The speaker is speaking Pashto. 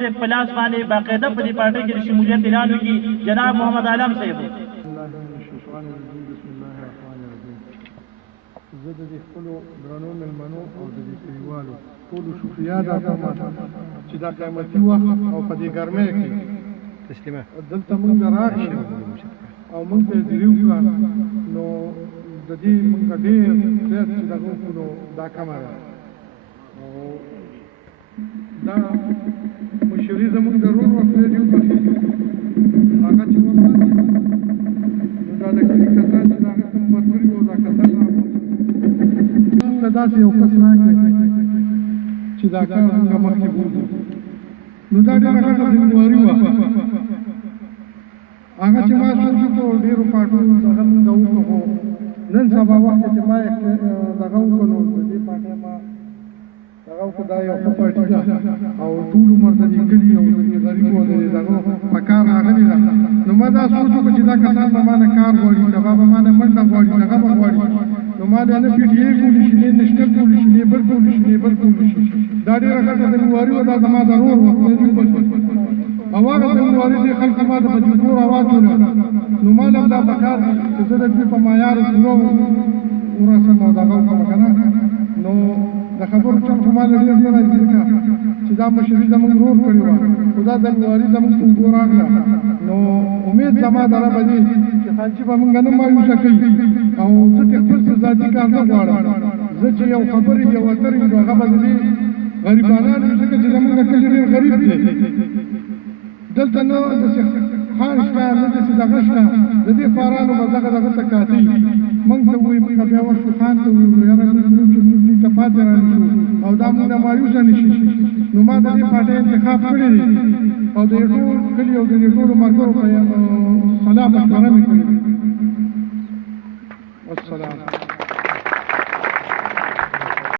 صاحب په لاس باندې باقاعده په دې پارټۍ کې د شمولیت اعلان وکړي. جناب محمد عالم صاحب. زه د دې خپلو درنو مېلمنو او د دې کلیوالو ټولو شکریه ادا کوم چې دا قیمتي وخت او په دې ګرمۍ کې دلته موږ راغلو او موږ ته ډېرې وکړه، نو د دې موږ ډېر زیات چې دغه وکړو نو دا کمه ده. او دا مشري زموږ د رور وخت دی وبخښي، هغه چې وفات شو نو دا د کلي کسان چې د هغه کوم ملګري وو دا کسان داسې یو کس راکړی چې دا کار څنګه مخکې بوځو، نو دا ډېره غټه ذمهواري وه. هغه چې ما سوچ وکړو ډېرو پارټیو دغه مونږ وکړو، خو نن سبا وخت چې ما دغه وکړو نو د دې پارټۍ ما دغه وکړو، دا یو ښه پارټي ده او ټول عمر د دې کلي او د دې غریبو او د دغه په کار راغلې ده. نو ما دا سوچ وکړو چې دا کسان به ما نه کار غواړي، سبا به ما نه منډه غواړي، دغه به غواړي، نو ما نه پی ټي اې کولی شي، نه نشتر کولی شي، نه بل کولی شي، نه بل کولی شي. دا ډېره غټه ذمهواري وه، دا زما ضرور وه او هغه ذمهواري دې خلکو ما ته په جمهور اواز ویله، نو ما هم دا پکار دي چې زه د دې په معیارو پوره ورسم او دغه وکړم که نه. نو د خبرو چل خو ما له ډېر نه راځي ځکه چې دا مشري زموږ ورور کړې وه، خو دا ذمهواري زموږ په اوږو راغله. نو امید زما د ربه دی چې خانچي به موږ نه مایوسه کوي او زه د خپل څه ذاتي کار نه غواړم. زه چې یو خبر یو اتر وي نو هغه به د دې غریبانان وي، ځکه چې زموږ د کلي ډېر غریب دی. دلته نه داسې خان شته، نه داسې دغه شته، د دې خوارانو به دغه ته کاتي. موږ ته ووایي، موږ بیا ورشو خان ته ووایو یاره موږ چې موږ دې ته پاتې را نه شو او دا موږ نه مایوسه نه شي. نو ما د دې پارټۍ انتخاب کړی دی او د دې ټول کلي او د دې ټولو ملګرو په صلاح مشوره مې کړې. والسلام.